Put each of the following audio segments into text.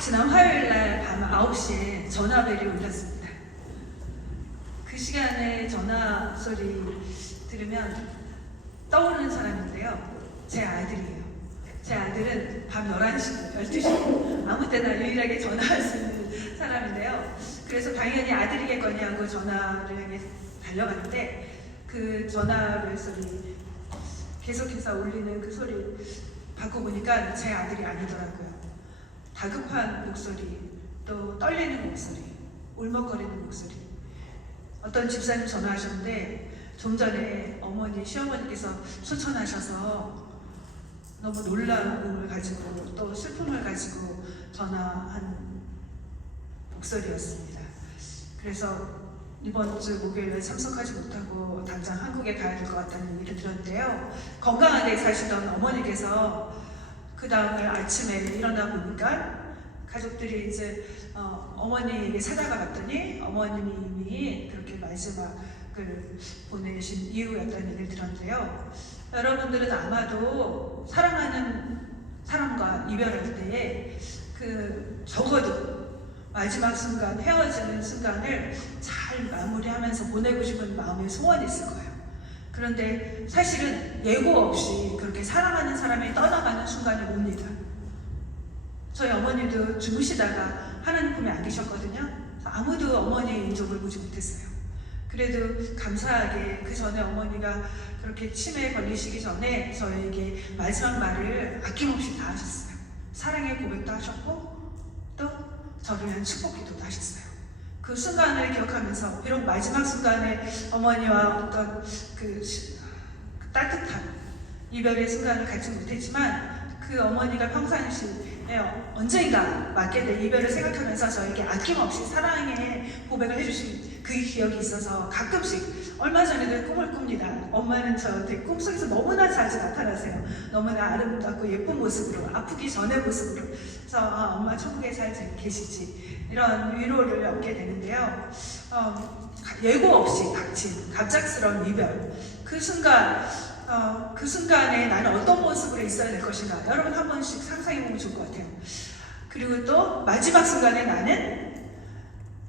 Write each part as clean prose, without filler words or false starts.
지난 화요일 날 밤 9시에 전화벨이 울렸습니다. 그 시간에 전화 소리 들으면 떠오르는 사람인데요. 제 아들이에요. 제 아들은 밤 11시, 12시 아무 때나 유일하게 전화할 수 있는 사람인데요. 그래서 당연히 아들이겠거니 하고 전화를 향해 달려갔는데 그 전화벨 소리 계속해서 울리는 그 소리 받고 보니까 제 아들이 아니더라고요. 다급한 목소리, 또 떨리는 목소리, 울먹거리는 목소리. 어떤 집사님 전화하셨는데 좀 전에 어머니, 시어머니께서 소천하셔서 너무 놀라움을 가지고 또 슬픔을 가지고 전화한 목소리였습니다. 그래서 이번 주 목요일에 참석하지 못하고 당장 한국에 가야 될 것 같다는 얘기를 들었는데요. 건강하게 사시던 어머니께서 그 다음날 아침에 일어나 보니까 가족들이 이제 어머니에게 찾아가 봤더니 어머님이 이미 그렇게 마지막을 보내신 이유였다는 얘기를 들었는데요. 여러분들은 아마도 사랑하는 사람과 이별할 때에 그 적어도 마지막 순간, 헤어지는 순간을 잘 마무리하면서 보내고 싶은 마음의 소원이 있을 거예요. 그런데 사실은 예고 없이 그렇게 사랑하는 사람이 떠나가는 순간이 옵니다. 저희 어머니도 주무시다가 하나님 품에 안 계셨거든요. 아무도 어머니의 인종을 보지 못했어요. 그래도 감사하게 그 전에 어머니가 그렇게 치매에 걸리시기 전에 저에게 마지막 말을 아낌없이 다 하셨어요. 사랑의 고백도 하셨고 또 저를 위한 축복 기도도 하셨어요. 그 순간을 기억하면서 비록 마지막 순간에 어머니와 어떤 그 따뜻한 이별의 순간을 갖지 못했지만 그 어머니가 평상시에 언젠가 맞게 될 이별을 생각하면서 저에게 아낌없이 사랑의 고백을 해주신 그 기억이 있어서 가끔씩 얼마 전에도 꿈을 꿉니다. 엄마는 저한테 꿈속에서 너무나 자주 나타나세요. 너무나 아름답고 예쁜 모습으로, 아프기 전의 모습으로. 그래서 엄마 천국에 잘 계시지, 이런 위로를 얻게 되는데요. 예고 없이 닥친 갑작스러운 이별, 그 순간에 나는 어떤 모습으로 있어야 될 것인가, 여러분 한 번씩 상상해보면 좋을 것 같아요. 그리고 또 마지막 순간에 나는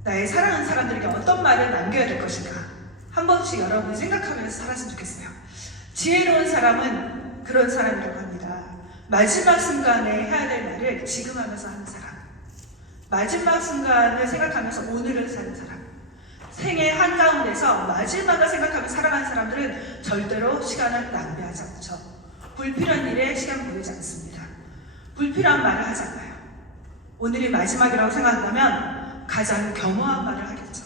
나의 사랑하는 사람들에게 어떤 말을 남겨야 될 것인가, 한 번씩 여러분이 생각하면서 살았으면 좋겠어요. 지혜로운 사람은 그런 사람이라고 합니다. 마지막 순간에 해야 될 말을 지금 하면서 하는 사람, 마지막 순간을 생각하면서 오늘을 사는 사람, 생애 한가운데서 마지막을 생각하며 살아가는 사람들은 절대로 시간을 낭비하지 않죠. 불필요한 일에 시간 보내지 않습니다. 불필요한 말을 하지 않아요. 오늘이 마지막이라고 생각한다면 가장 겸허한 말을 하겠죠.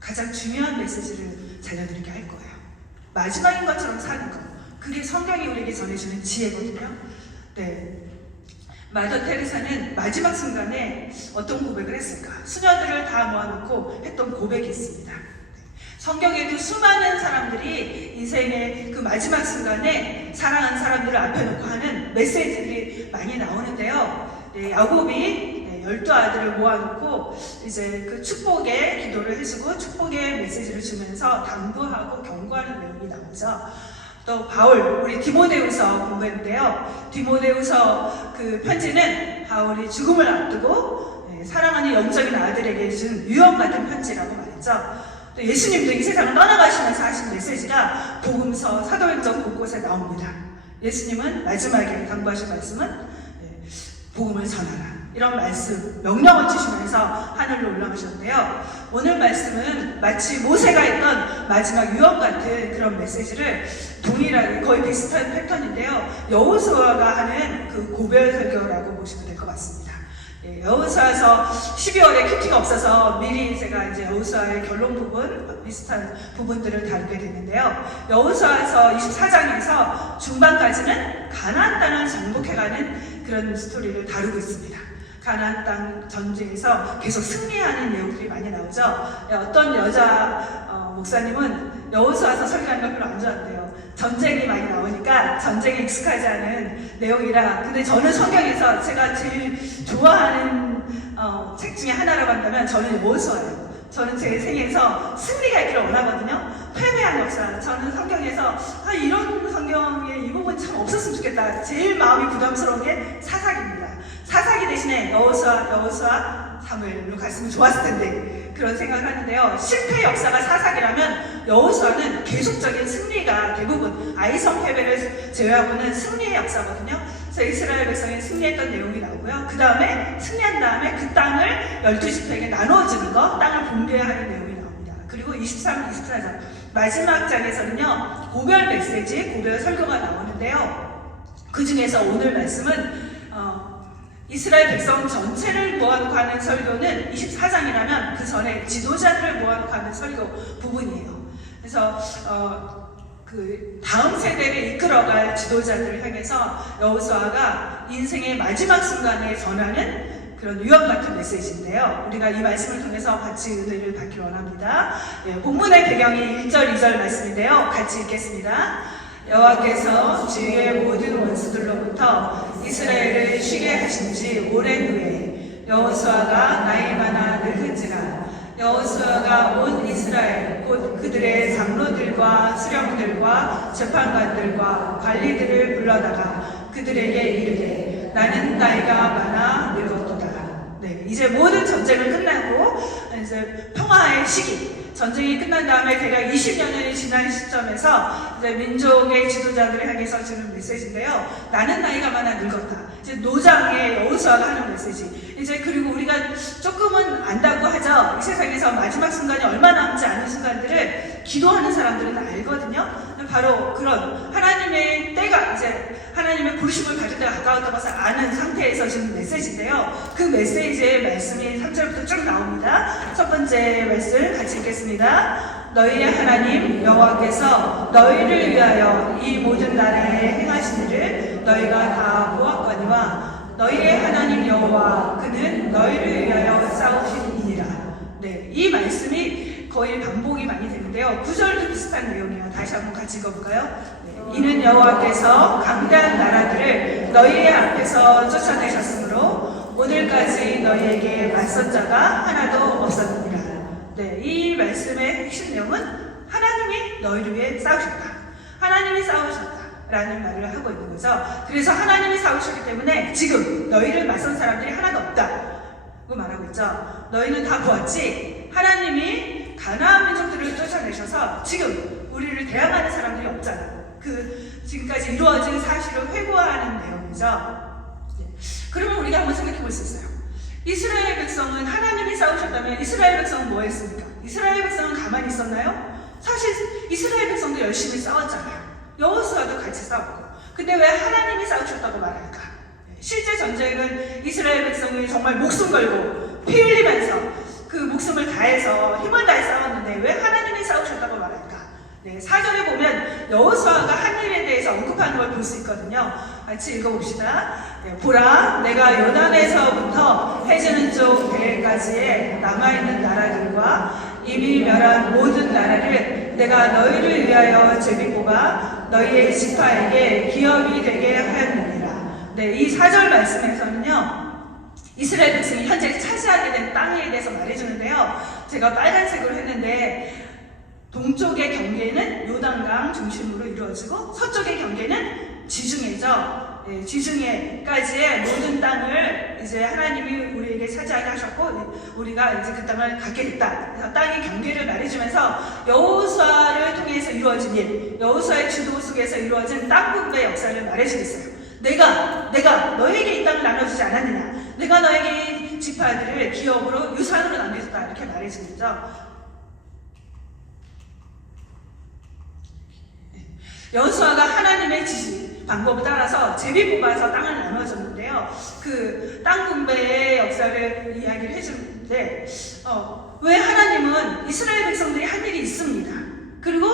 가장 중요한 메시지를 자녀들에게 할 거예요. 마지막인 것처럼 사는 것, 그게 성경이 우리에게 전해주는 지혜거든요. 네. 마더 테레사는 마지막 순간에 어떤 고백을 했을까? 수녀들을 다 모아놓고 했던 고백이 있습니다. 성경에도 수많은 사람들이 인생의 그 마지막 순간에 사랑하는 사람들을 앞에 놓고 하는 메시지들이 많이 나오는데요. 야곱이 12아들을 모아놓고 이제 그 축복의 기도를 해주고 축복의 메시지를 주면서 당부하고 경고하는 내용이 나오죠. 또 바울, 우리 디모데후서 공부했는데요. 디모데후서 그 편지는 바울이 죽음을 앞두고 사랑하는 영적인 아들에게 준 유언 같은 편지라고 말했죠. 또 예수님도 이 세상을 떠나가시면서 하신 메시지가 복음서, 사도행전 곳곳에 나옵니다. 예수님은 마지막에 당부하신 말씀은 복음을 전하라, 이런 말씀, 명령을 주시면서 하늘로 올라가셨는데요. 오늘 말씀은 마치 모세가 했던 마지막 유언 같은 그런 메시지를 동일하게 거의 비슷한 패턴인데요. 여호수아가 하는 그 고별 설교라고 보시면 될 것 같습니다. 여호수아서 12월에 큐티가 없어서 미리 제가 이제 여호수아의 결론 부분, 비슷한 부분들을 다루게 되는데요. 여호수아서 24장에서 중반까지는 가나안 땅을 정복해가는 그런 스토리를 다루고 있습니다. 가나안 땅 전쟁에서 계속 승리하는 내용들이 많이 나오죠. 어떤 여자 목사님은 여호수아서 설교하는 걸 별로 안 좋아한대요. 전쟁이 많이 나오니까 전쟁에 익숙하지 않은 내용이라. 근데 저는 성경에서 제가 제일 좋아하는 책 중에 하나라고 한다면 저는 여호수아예요. 저는 제 생에서 승리가 있기를 원하거든요. 패배한 역사. 저는 성경에서 이런 성경에 이 부분 참 없었으면 좋겠다. 제일 마음이 부담스러운 게 사사기입니다. 사사기 대신에 여호수아 여호수아, 사무엘로 갔으면 좋았을 텐데 그런 생각을 하는데요. 실패의 역사가 사사기라면 여호수아는 계속적인 승리가 대부분 아이성 패배를 제외하고는 승리의 역사거든요. 그래서 이스라엘 백성이 승리했던 내용이 나오고요. 그 다음에 승리한 다음에 그 땅을 12지파에게 나누어주는 거, 땅을 분배하는 내용이 나옵니다. 그리고 23, 24장 마지막 장에서는요, 고별 메시지, 고별 설교가 나오는데요. 그 중에서 오늘 말씀은 이스라엘 백성 전체를 모아놓고 하는 설교는 24장이라면 그 전에 지도자들을 모아놓고 하는 설교 부분이에요. 그래서 그 다음 세대를 이끌어갈 지도자들을 향해서 여호수아가 인생의 마지막 순간에 전하는 그런 유언 같은 메시지인데요. 우리가 이 말씀을 통해서 같이 은혜를 받기 원합니다. 본문의 배경이 1절, 2절 말씀인데요. 같이 읽겠습니다. 여호와께서 주의 모든 원수들로부터 이스라엘을 쉬게 하신 지 오랜 후에 여호수아가 나이 많아 늙은지라 여호수아가 온 이스라엘 곧 그들의 장로들과 수령들과 재판관들과 관리들을 불러다가 그들에게 이르되 나는 나이가 많아 늙었도다. 네, 이제 모든 전쟁을 끝나고 이제 평화의 시기, 전쟁이 끝난 다음에 대략 20년이 지난 시점에서 이제 민족의 지도자들을 향해서 주는 메시지인데요. 나는 나이가 많아 늙었다. 이제 노장의 여호수아가 하는 메시지. 이제 그리고 우리가 조금은 안다고 하죠. 이 세상에서 마지막 순간이 얼마 남지 않은 순간들을 기도하는 사람들은 알거든요. 바로 그런 하나님의 때가 이제 하나님의 부르심을 받을 때가 가까웠다고 해서 아는 상태에서 주는 메시지인데요. 그 메시지의 말씀이 3절부터 쭉 나옵니다. 첫 번째 말씀 같이 읽겠습니다. 너희의 하나님 여호와께서 너희를 위하여 이 모든 나라에 행하신 일을 너희가 다 보았거니와 너희의 하나님 여호와 그는 너희를 위하여 싸우시니라. 네, 이 말씀이 거의 반복이 많이 되는데요. 9절도 비슷한 내용이에요. 다시 한번 같이 읽어볼까요? 네, 이는 여호와께서 강대한 나라들을 너희의 앞에서 쫓아내셨으므로 오늘까지 너희에게 맞선 자가 하나도 없었느니라. 네, 이 말씀의 핵심 내용은 하나님이 너희를 위해 싸우셨다. 하나님이 싸우셨다. 라는 말을 하고 있는 거죠. 그래서 하나님이 싸우셨기 때문에 지금 너희를 맞선 사람들이 하나도 없다. 그 말하고 있죠. 너희는 다 보았지? 하나님이 가나안 민족들을 쫓아내셔서 지금 우리를 대항하는 사람들이 없잖아. 그 지금까지 이루어진 사실을 회고하는 내용이죠. 그러면 우리가 한번 생각해 볼 수 있어요. 이스라엘 백성은 하나님이 싸우셨다면 이스라엘 백성은 뭐 했습니까? 이스라엘 백성은 가만히 있었나요? 사실 이스라엘 백성도 열심히 싸웠잖아요. 여호수아도 같이 싸웠고. 근데 왜 하나님이 싸우셨다고 말할까? 실제 전쟁은 이스라엘 백성이 정말 목숨 걸고 피 흘리면서 그 목숨을 다해서 힘을 다해 싸웠는데 왜 하나님이 싸우셨다고 말할까? 네, 4절에 보면 여호수아가 한 일에 대해서 언급하는 걸 볼 수 있거든요. 같이 읽어봅시다. 네, 보라, 내가 요단에서부터 해지는 쪽 대까지의 남아있는 나라들과 이미 멸한 모든 나라를 내가 너희를 위하여 제비 뽑아 너희의 지파에게 기업이 되게 하였느니라. 네, 이 4절 말씀에서는요. 이스라엘 백성이 현재 차지하게 된 땅에 대해서 말해주는데요. 제가 빨간색으로 했는데 동쪽의 경계는 요단강 중심으로 이루어지고 서쪽의 경계는 지중해죠. 네, 지중해까지의 모든 땅을 이제 하나님이 우리에게 차지하게 하셨고 우리가 이제 그 땅을 갖게 됐다. 그래서 땅의 경계를 말해주면서 여호수아를 통해서 이루어진 일, 여호수아의 주도 속에서 이루어진 땅 분배 역사를 말해주겠어요. 내가 너에게 이 땅을 나눠주지 않았느냐? 내가 너에게 이 지파들을 기업으로 유산으로 남겨줬다. 이렇게 말해주겠죠. 여호수아가 하나님의 지시 방법을 따라서 제비 뽑아서 땅을 나눠줬는데요. 그 땅 분배의 역사를 이야기를 해주는데 왜 하나님은 이스라엘 백성들이 한 일이 있습니다. 그리고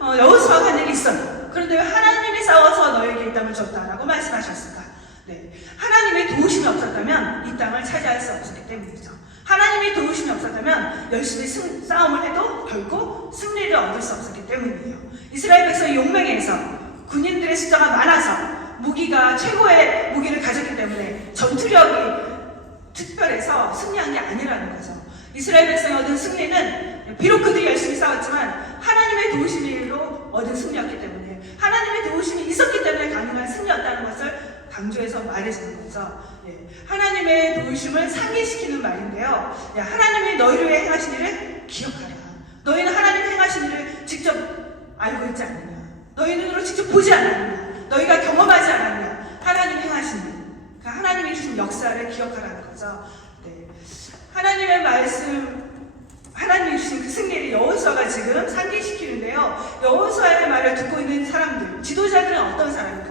여호수아가 한 일이 있어요. 그런데 왜 하나님이 싸워서 너에게 이 땅을 줬다라고 말씀하셨을까? 네, 하나님의 도우심이 없었다면 이 땅을 차지할 수 없었기 때문이죠. 하나님의 도우심이 없었다면 열심히 싸움을 해도 결국 승리를 얻을 수 없었기 때문이에요. 이스라엘 백성이 용맹해서 군인들의 숫자가 많아서 무기가 최고의 무기를 가졌기 때문에 전투력이 특별해서 승리한 게 아니라는 거죠. 이스라엘 백성이 얻은 승리는 비록 그들이 열심히 싸웠지만 하나님의 도우심으로 얻은 승리였기 때문에 하나님의 도우심이 있었기 때문에 가능한 승리였다는 것을 강조해서 말해주는 거죠. 하나님의 도우심을 상기시키는 말인데요. 하나님이 너희를 위해 행하신 일을 기억하라. 너희는 하나님 행하신 일을 직접 알고 있지 않느냐. 너희 눈으로 직접 보지 않았느냐. 너희가 경험하지 않았느냐. 하나님이 행하신 일. 그러니까 하나님이 주신 역사를 기억하라는 거죠. 하나님의 말씀, 하나님이 주신 그 승리를 여호수아가 지금 상기시키는데요. 여호수아의 말을 듣고 있는 사람들, 지도자들은 어떤 사람인가?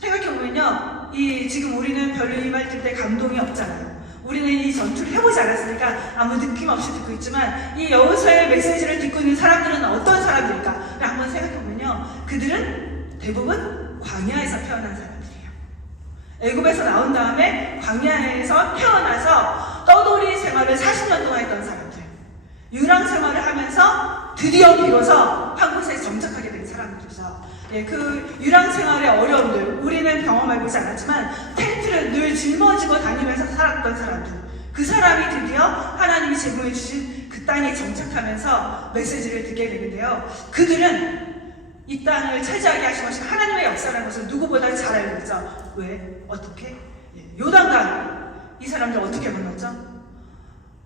생각해보면요, 지금 우리는 별로 이 말 들을 때 감동이 없잖아요. 우리는 이 전투를 해보지 않았으니까 아무 느낌 없이 듣고 있지만, 이 여호수아의 메시지를 듣고 있는 사람들은 어떤 사람들일까? 한번 생각해보면요, 그들은 대부분 광야에서 태어난 사람들이에요. 애굽에서 나온 다음에 광야에서 태어나서 떠돌이 생활을 40년 동안 했던 사람들, 유랑 생활을 하면서 드디어 비로소 한 곳에 정착하게 된 사람들이죠. 그 유랑 생활의 어려움들, 우리는 경험해보지 않았지만 텐트를 늘 짊어지고 다니면서 살았던 사람들, 그 사람이 드디어 하나님이 제공해 주신 그 땅에 정착하면서 메시지를 듣게 되는데요. 그들은 이 땅을 차지하게 하신 것이 하나님의 역사라는 것을 누구보다 잘 알고 있죠. 왜? 어떻게? 요단강, 이 사람들 어떻게 건넜죠?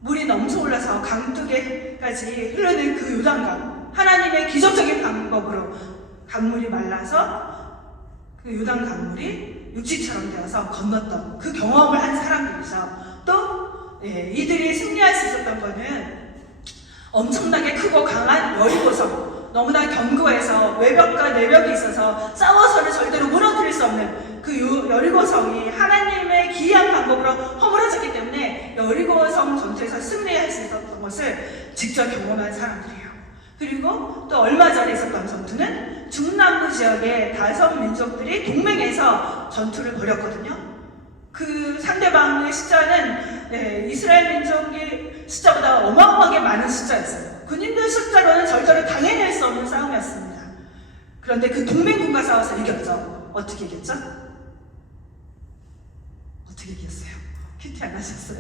물이 넘쳐 올라서 강둑에까지 흐르는 그 요단강, 하나님의 기적적인 방법으로 강물이 말라서 그 요단 강물이 육지처럼 되어서 건넜던 그 경험을 한 사람들이죠. 또 이들이 승리할 수 있었던 거는 엄청나게 크고 강한 여리고성, 너무나 견고해서 외벽과 내벽이 있어서 싸워서는 절대로 무너뜨릴 수 없는 그 여리고성이 하나님의 기이한 방법으로 허물어졌기 때문에 여리고성 전투에서 승리할 수 있었던 것을 직접 경험한 사람들이에요. 그리고 또 얼마 전에 있었던 전투는 중남부 지역의 5민족들이 동맹해서 전투를 벌였거든요. 그 상대방의 숫자는 이스라엘 민족의 숫자보다 어마어마하게 많은 숫자였어요. 군인들 숫자로는 절대로 당해낼 수 없는 싸움이었습니다. 그런데 그 동맹군과 싸워서 이겼죠. 어떻게 이겼죠? 어떻게 이겼어요? 큐티 안 하셨어요?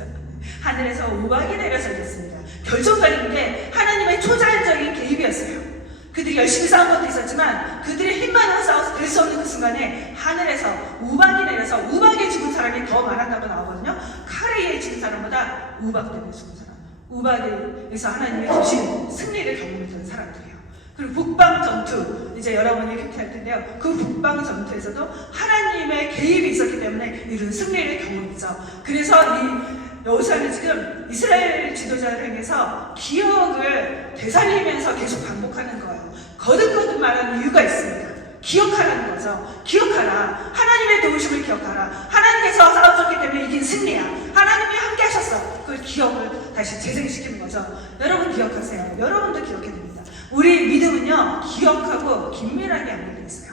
하늘에서 우박이 내려서 이겼습니다. 결정적인 게 하나님의 초자연적인 개입이었어요. 그들이 열심히 싸운 것도 있었지만 그들의 힘만으로 싸워서 될 수 없는 그 순간에 하늘에서 우박이 내려서 우박에 죽은 사람이 더 많았다고 나오거든요. 칼에 의해 죽은 사람보다 우박 때문에 죽은 사람, 우박에서 하나님의 주신 승리를 경험했던 사람들이에요. 그리고 북방 전투, 이제 여러분이 큐티할 텐데요. 그 북방 전투에서도 하나님의 개입이 있었기 때문에 이룬 승리를 경험했죠. 그래서 이 여호수아는 지금 이스라엘 지도자를 향해서 기억을 되살리면서 계속 반복하는 거예요. 거듭거듭 말하는 이유가 있습니다. 기억하라는 거죠. 기억하라. 하나님의 도우심을 기억하라. 하나님께서 싸워줬기 때문에 이긴 승리야. 하나님이 함께 하셨어. 그걸 기억을 다시 재생시키는 거죠. 여러분 기억하세요. 여러분도 기억해야 됩니다. 우리 믿음은요, 기억하고 긴밀하게 연결되어 있어요.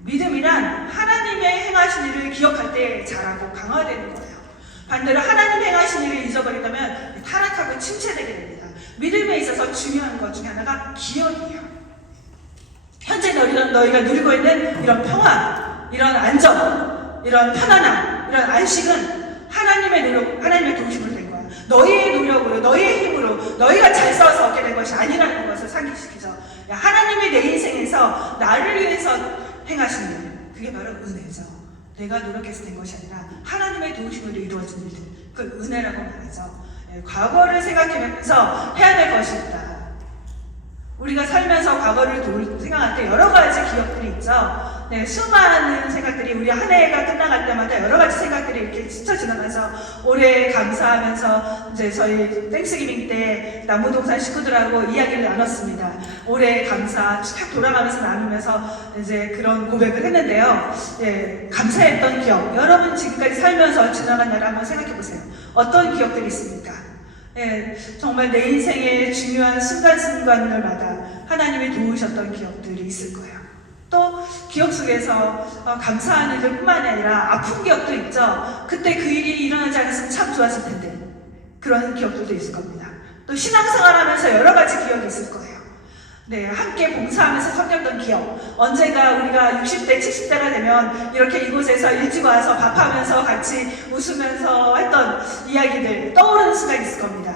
믿음이란 하나님의 행하신 일을 기억할 때 잘하고 강화되는 거예요. 반대로 하나님 행하신 일을 잊어버린다면 타락하고 침체되게 됩니다. 믿음에 있어서 중요한 것 중에 하나가 기억이에요. 현재 너희가 누리고 있는 이런 평화, 이런 안정, 이런 편안함, 이런 안식은 하나님의 노력, 하나님의 도우심으로 된 거야. 너희의 노력으로, 너희의 힘으로, 너희가 잘 싸워서 얻게 된 것이 아니라는 것을 상기시키죠. 하나님이 내 인생에서 나를 위해서 행하신 일, 그게 바로 은혜죠. 내가 노력해서 된 것이 아니라 하나님의 도우심으로 이루어진 일들, 그걸 은혜라고 말하죠. 과거를 생각하면서 해야 될 것이 있다. 우리가 살면서 과거를 생각할 때 여러 가지 기억들이 있죠. 수많은 생각들이 우리 한 해가 끝나갈 때마다 여러 가지 생각들이 이렇게 스쳐 지나가서 올해 감사하면서 이제 저희 땡스기빙 때 남부동산 식구들하고 이야기를 나눴습니다. 올해 감사 쫙 돌아가면서 나누면서 이제 그런 고백을 했는데요. 감사했던 기억, 여러분 지금까지 살면서 지나간 날을 한번 생각해 보세요. 어떤 기억들이 있습니까? 정말 내 인생의 중요한 순간순간들마다 하나님이 도우셨던 기억들이 있을 거예요. 또 기억 속에서 감사한 일들 뿐만이 아니라 아픈 기억도 있죠. 그때 그 일이 일어나지 않았으면 참 좋았을 텐데, 그런 기억들도 있을 겁니다. 또 신앙생활 하면서 여러 가지 기억이 있을 거예요. 함께 봉사하면서 섬겼던 기억, 언젠가 우리가 60대, 70대가 되면 이렇게 이곳에서 일찍 와서 밥하면서 같이 웃으면서 했던 이야기들 떠오르는 순간이 있을 겁니다.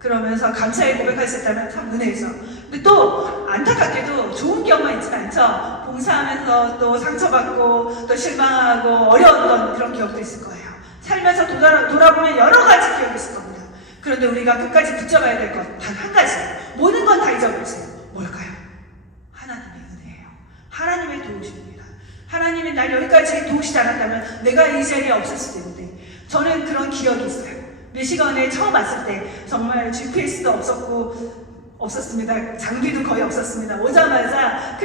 그러면서 감사의 고백할 수 있다면 참 은혜죠. 근데 또 안타깝게도 좋은 기억만 있지는 않죠. 봉사하면서 또 상처받고 또 실망하고 어려웠던 그런 기억도 있을 거예요. 살면서 돌아보면 여러 가지 기억이 있을 겁니다. 그런데 우리가 끝까지 붙잡아야 될 것 단 한 가지. 모든 건 다 잊어버리세요. 뭘까요? 하나님의 은혜예요. 하나님의 도우심입니다. 하나님이 날 여기까지 도우시지 않았다면 내가 이 자리에 없었을 텐데, 저는 그런 기억이 있어요. 미시건에 처음 왔을 때 정말 GPS도 없었습니다. 장비도 거의 없었습니다. 오자마자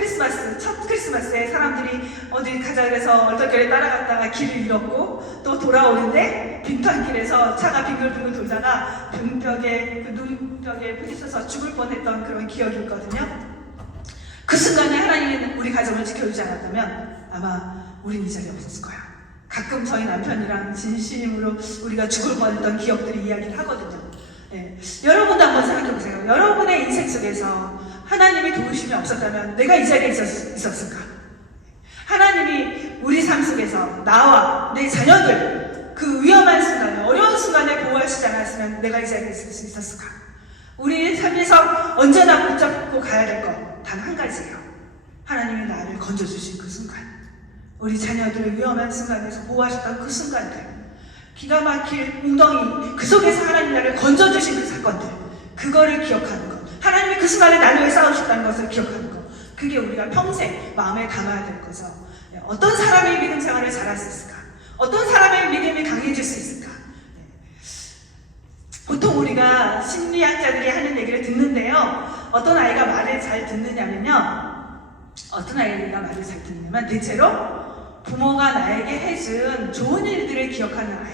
첫 크리스마스에 사람들이 어디 가자 그래서 얼떨결에 따라갔다가 길을 잃었고, 또 돌아오는데 빙판길에서 차가 빙글빙글 돌다가 눈벽에 부딪혀서 죽을 뻔했던 그런 기억이 있거든요. 그 순간에 하나님이 우리 가정을 지켜주지 않았다면 아마 우린 이 자리에 없었을 거야. 가끔 저희 남편이랑 진심으로 우리가 죽을 뻔했던 기억들이 이야기를 하거든요. 네. 여러분도 한번 생각해보세요. 여러분의 인생 속에서 하나님의 도우심이 없었다면 내가 이 자리에 있었을까? 하나님이 우리 삶 속에서 나와 내 자녀들 그 위험한 순간에, 어려운 순간에 보호하시지 않았으면 내가 이 자리에 있을 수 있었을까? 우리 삶에서 언제나 붙잡고 가야 될 것 단 한 가지예요. 하나님이 나를 건져주신 그 순간, 우리 자녀들을 위험한 순간에서 보호하셨던 그 순간들, 기가 막힐 웅덩이 그 속에서 하나님 나를 건져주신 그 사건들, 그거를 기억하는 것, 하나님이 그 순간에 나를 위해 싸우셨다는 것을 기억하는 것, 그게 우리가 평생 마음에 담아야 될 거죠. 어떤 사람이 믿음 생활을 잘할 수 있을까? 어떤 사람의 믿음이 강해질 수 있을까? 보통 우리가 심리학자들이 하는 얘기를 듣는데요, 어떤 아이가 말을 잘 듣느냐면요, 대체로 부모가 나에게 해준 좋은 일들을 기억하는 아이,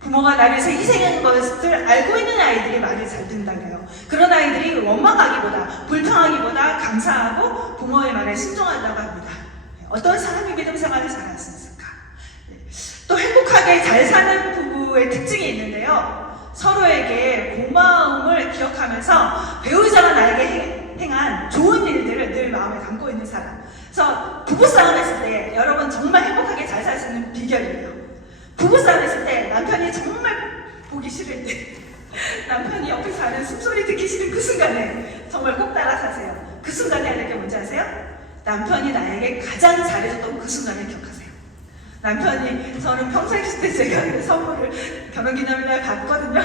부모가 나를 위해서 희생한 것을 알고 있는 아이들이 말을 잘 듣는다 그래요. 그런 아이들이 원망하기보다, 불평하기보다 감사하고 부모의 말에 순종한다고 합니다. 어떤 사람이 믿음 생활을 잘할 수 있을까? 또 행복하게 잘 사는 부부의 특징이 있는데요, 서로에게 고마움을 기억하면서 배우자가 나에게 행한 좋은 일들을 늘 마음에 담고 있는 사람. 그래서 부부싸움 했을 때 여러분 정말 행복하게 잘 살 수 있는 비결이에요. 부부싸움 했을 때 남편이 정말 보기 싫을 때, 남편이 옆에서 하는 숨소리 듣기 싫은 그 순간에 정말 꼭 따라 사세요. 그 순간에 해야 될 게 뭔지 아세요? 남편이 나에게 가장 잘해줬던 그 순간을 기억하세요. 남편이, 저는 평생 때 제가 선물을 결혼기념일날 받거든요.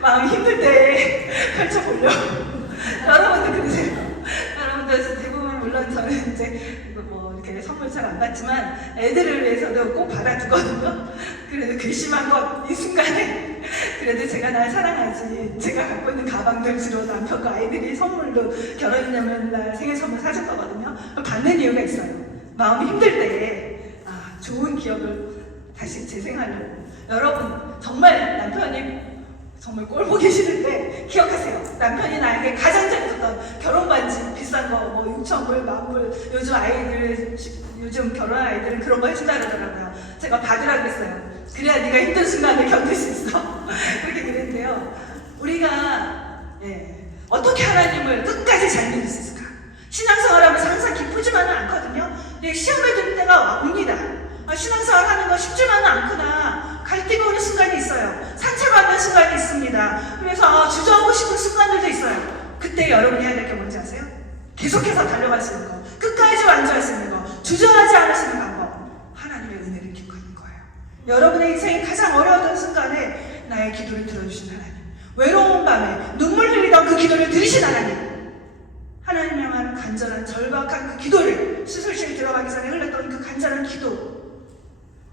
마음이 힘들 때 펼쳐보려고. 여러분도 그러세요. 여러분들 대부분 물론 저는 이제 뭐 이렇게 선물 잘 안 받지만 애들을 위해서도 꼭 받아두거든요. 그래도 괘씸한 것 이 순간에 그래도 제가 날 사랑하지, 제가 갖고 있는 가방들 주로 남편과 아이들이 선물로 결혼기념일날 생일 선물 사줄 거거든요. 받는 이유가 있어요. 마음이 힘들 때 좋은 기억을 다시 재생하려고. 여러분 정말 남편이 정말 꼴 보기 싫은데 기억하세요. 남편이 나에게 가장 잘해줬던 결혼반지 비싼 거, 뭐 6,000불, 10,000불, 요즘 결혼한 아이들은 그런 거 해준다 그러더라고요. 제가 받으라고 했어요. 그래야 네가 힘든 순간을 견딜 수 있어. 그렇게 그랬는데요, 우리가 어떻게 하나님을 끝까지 잘 믿을 수 있을까? 신앙생활하면서 항상 기쁘지만은 않거든요. 시험에 드는 때가 옵니다. 신앙생활 하는 거 쉽지만은 않구나. 갈등이 오는 순간이 있어요. 상처받는 순간이 있습니다. 그래서 주저하고 싶은 순간들도 있어요. 그때 여러분이 해야 될 게 뭔지 아세요? 계속해서 달려갈 수 있는 거, 끝까지 완주할 수 있는 거, 주저하지 않을 수 있는 방법, 하나님의 은혜를 기억하는 거예요. 여러분의 인생이 가장 어려웠던 순간에 나의 기도를 들어주신 하나님, 외로운 밤에 눈물 흘리던 그 기도를 들으신 하나님, 하나님을 향한 간절한 절박한 그 기도를, 수술실 들어가기 전에 흘렸던 그 간절한 기도,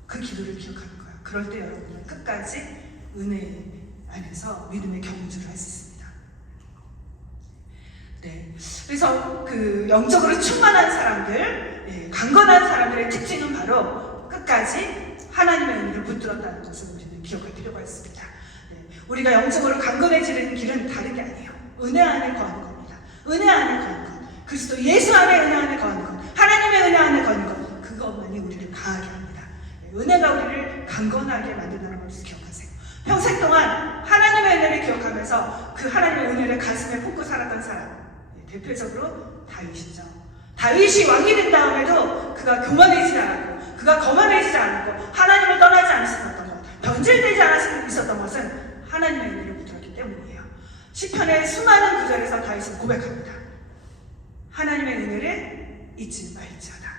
그 기도를 기억하는 거예요. 그럴 때 여러분은 끝까지 은혜 안에서 믿음의 경주를 할 수 있습니다. 그래서 그 영적으로 충만한 사람들, 강건한 사람들의 특징은 바로 끝까지 하나님의 은혜를 붙들었다는 것을 우리는 기억할 필요가 있습니다. 우리가 영적으로 강건해지는 길은 다른 게 아니에요. 은혜 안에 거하는 겁니다. 은혜 안에 거하는 것, 그리스도 예수 안에 은혜 안에 거하는 것, 하나님의 은혜 안에 거하는 것, 그것만이 우리를 강하게 합니다. 은혜가 우리를 강건하게 만든다는 것을 기억하세요. 평생 동안 하나님의 은혜를 기억하면서 그 하나님의 은혜를 가슴에 품고 살았던 사람, 대표적으로 다윗이죠. 다윗이 왕이 된 다음에도 그가 교만해지지 않았고, 그가 거만해지지 않았고, 하나님을 떠나지 않았었던 것, 변질되지 않았었던 것은 하나님의 은혜를 붙들었기 때문이에요. 시편의 수많은 구절에서 다윗은 고백합니다. 하나님의 은혜를 잊지 말지어다.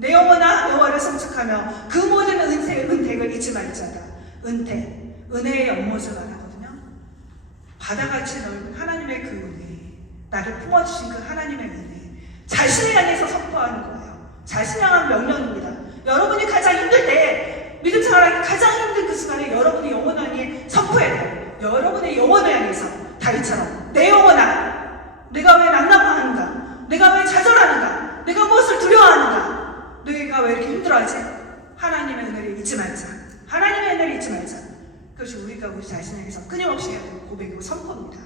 내 영혼아 여호와를 송축하며 그 모든 은택을 잊지 말지어다. 은택, 은혜의 연못을 말하거든요. 바다같이 넓은 하나님의 그 은혜, 나를 품어주신 그 하나님의 은혜, 자신을 향해서 선포하는 거예요. 자신을 향한 명령입니다. 여러분이 가장 힘들 때, 믿음 생활하기 가장 힘든 그 순간에 여러분의 영혼을 향해 선포해야 돼요. 여러분의 영혼을 향해서 다윗처럼 내 영혼아, 내가 왜 낙담하는가? 내가 왜 좌절하는가? 내가 무엇을 두려워하는가? 너희가 왜 이렇게 힘들어하지? 하나님의 은혜를 잊지 말자. 하나님의 은혜를 잊지 말자. 그것이 우리가 우리 자신에게서 끊임없이 해야 되는 고백이고 선포입니다.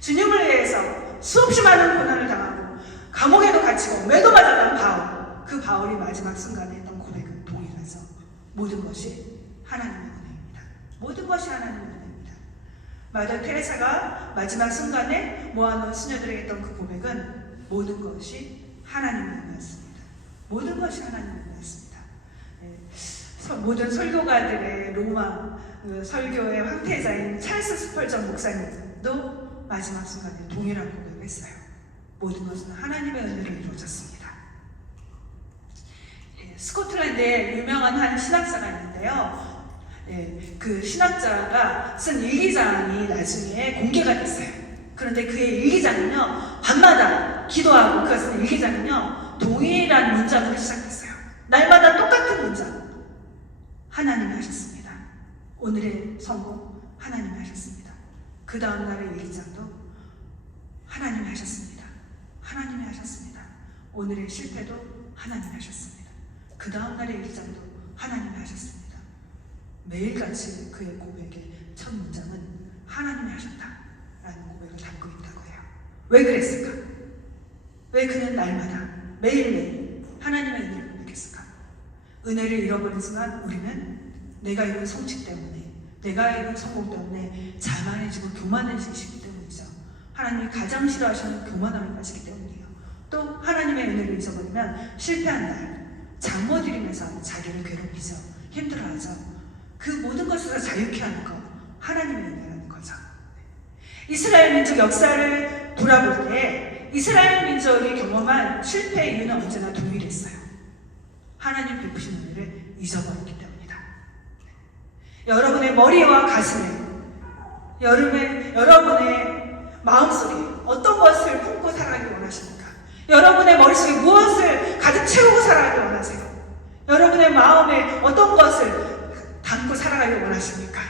주님을 위해서 수없이 많은 고난을 당하고 감옥에도 갇히고 매도 맞았던 바울, 그 바울이 마지막 순간에 했던 고백은 동일하죠. 모든 것이 하나님의 은혜입니다. 모든 것이 하나님의 은혜입니다. 마더 테레사가 마지막 순간에 모아놓은 수녀들에게 했던 그 고백은 모든 것이 하나님의 은혜였습니다. 모든 것이 하나님의 은혜였습니다. 모든 설교가들의 로마 설교의 황태자인 찰스 스펄전 목사님도 마지막 순간에 동일한 고백을 했어요. 모든 것은 하나님의 은혜로 이루어졌습니다. 스코틀랜드에 유명한 한 신학자가 있는데요. 그 신학자가 쓴 일기장이 나중에 공개가 됐어요. 그런데 그의 일기장은요, 밤마다 기도하고 그가 쓴 일기장은요, 동일한 문장으로 시작했어요. 날마다 똑같은 문장. 하나님이 하셨습니다. 오늘의 성공, 하나님이 하셨습니다. 그 다음 날의 일기장도 하나님이 하셨습니다. 하나님이 하셨습니다. 오늘의 실패도 하나님이 하셨습니다. 그 다음 날의 일기장도 하나님이 하셨습니다. 매일같이 그의 고백의 첫 문장은 하나님이 하셨다라는 고백을 담고 있다고 해요. 왜 그랬을까? 왜 그는 날마다 매일매일 하나님의 은혜를 고백했을까? 은혜를 잃어버린 순간 우리는 내가 이룬 성취 때문에, 내가 이룬 성공 때문에 자만해지고 교만해지기 때문이죠. 하나님이 가장 싫어하시는 교만함을 가지기 때문이에요. 또 하나님의 은혜를 잊어버리면 실패한 날, 장 못 이루면서 자기를 괴롭히죠. 힘들어하죠. 그 모든 것에서 자유케 하는 것, 하나님의 은혜라는 거죠. 이스라엘 민족 역사를 돌아볼 때 이스라엘 민족이 경험한 실패의 이유는 언제나 동일했어요. 하나님 베푸신 은혜를 잊어버렸기 때문이다. 여러분의 머리와 가슴에, 여러분의 마음속에 어떤 것을 품고 살아가기 원하십니까? 여러분의 머릿속에 무엇을 가득 채우고 살아가기 원하세요? 여러분의 마음에 어떤 것을 담고 살아가기 원하십니까?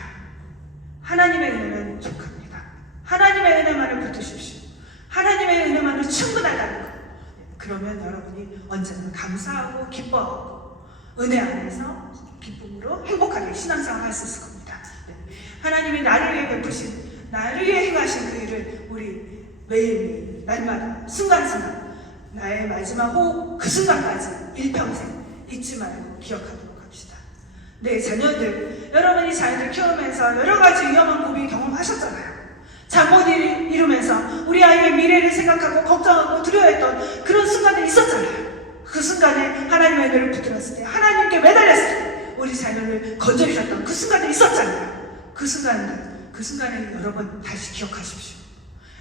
하나님의 은혜는 족합니다. 하나님의 은혜만을 붙드십시오. 하나님의 은혜만으로 충분하다는 것. 그러면 여러분이 언제나 감사하고 기뻐하고 은혜 안에서 기쁨으로 행복하게 신앙생활 할 수 있을 겁니다. 하나님이 나를 위해 베푸신, 나를 위해 행하신 그 일을 우리 매일매일 날마다 순간순간 나의 마지막 호흡 그 순간까지 일평생 잊지 말고 기억하도록 합시다. 내 자녀들, 여러분이 자녀들 키우면서 여러 가지 위험한 고비 경험하셨잖아요. 잠 못 이루면서 우리 아이의 미래를 생각하고 걱정하고 두려워했던 그런 순간들이 있었잖아요. 그 순간에 하나님의 은혜를 붙들었을 때, 하나님께 매달렸을 때 우리 자녀를 건져주셨던 그 순간들이 있었잖아요. 그 순간에 여러분 다시 기억하십시오.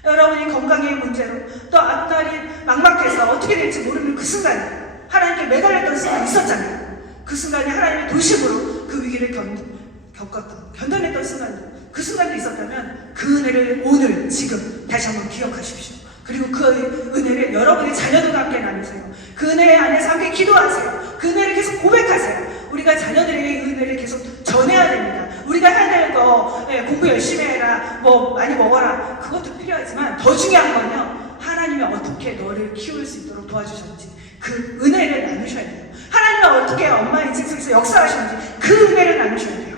여러분이 건강의 문제로 또 앞날이 막막해서 어떻게 될지 모르는 그 순간에 하나님께 매달렸던 순간이 있었잖아요. 그 순간에 하나님의 도심으로 그 위기를 견뎌냈던 순간도, 그 순간도 있었다면 그 은혜를 오늘 지금 다시 한번 기억하십시오. 그리고 그 은혜를 여러분의 자녀들과 함께 나누세요. 그 은혜 안에서 함께 기도하세요. 그 은혜를 계속 고백하세요. 우리가 자녀들에게 이 은혜를 계속 전해야 됩니다. 우리가 해야 될 거, 공부 열심히 해라, 뭐 많이 먹어라, 그것도 필요하지만 더 중요한 건요, 하나님이 어떻게 너를 키울 수 있도록 도와주셨는지 그 은혜를 나누셔야 돼요. 하나님이 어떻게 엄마 인생 속에서 역사하셨는지 그 은혜를 나누셔야 돼요.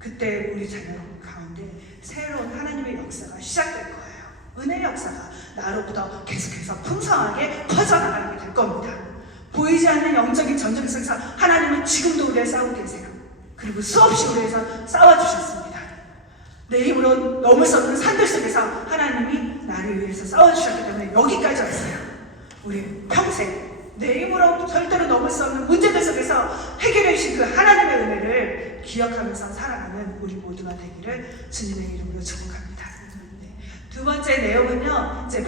그때 우리 자녀 가운데 새로운 하나님의 역사가 시작될 거예요. 은혜의 역사가 나로부터 계속해서 풍성하게 퍼져나가게 될 겁니다. 보이지 않는 영적인 전쟁 속에서 하나님은 지금도 우리를 싸우고 계세요. 그리고 수없이 우리에서 싸워주셨습니다. 내 힘으로 넘을 수 없는 산들 속에서 하나님이 나를 위해서 싸워주셨기 때문에 여기까지 왔어요. 우리 평생 내 힘으로 절대로 넘을 수 없는 문제들 속에서 해결해 주신 그 하나님의 은혜를 기억하면서 살아가는 우리 모두가 되기를 주님의 이름으로 축복합니다. 두 번째 내용은요, 이제